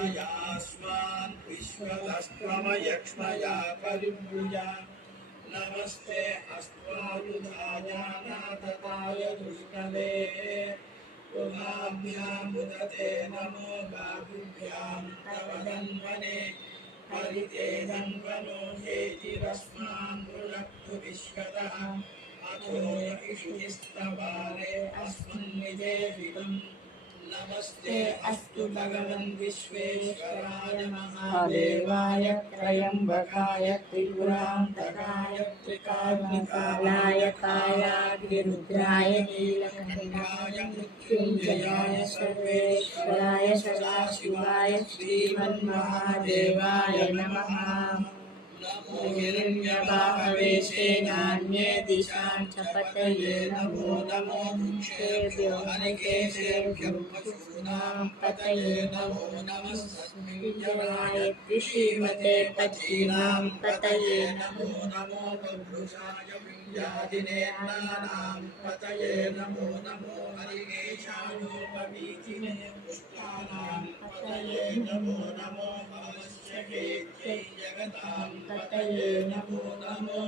यास्मान् विश्वतस्त्वमयक्ष्मया परिभूय नमस्ते अस्त्वायुधाय नाथकाय दुष्टवे उमाभ्यामुदते नमो बाहुभ्यां तव धन्वने हरिते धन्वनो हेतिरस्मान् रुणक्तु विश्वतः अथो इषुस्तवारे अस्मन्निदेहितम् नमस्ते अस्तु भगवन् विश्वेश्वराय महादेवाय त्रयम्बकाय त्रिपुरान्तकाय त्रिकाग्निकालाय कालाग्निरुद्राय नीलकण्ठाय मृत्युञ्जयाय सर्वेश्वराय सदाशिवाय श्रीमन्महादेवाय नमः। नमो हिरण्यबाहवे सेनान्ये दिशां च पतये नमो नमो मुक्षेभ्यो अनिकेशेभ्यो पशूनां पतये नमो नमः संविजयाय श्रीमते पथीनां पतये नमो नमो पुरुषाय विद्यादिनेत्राणां पतये नमो नमो हरिकेशानोपवीतिने पुष्टानां पतये नमो नमो जगतां पतये नमो नमो।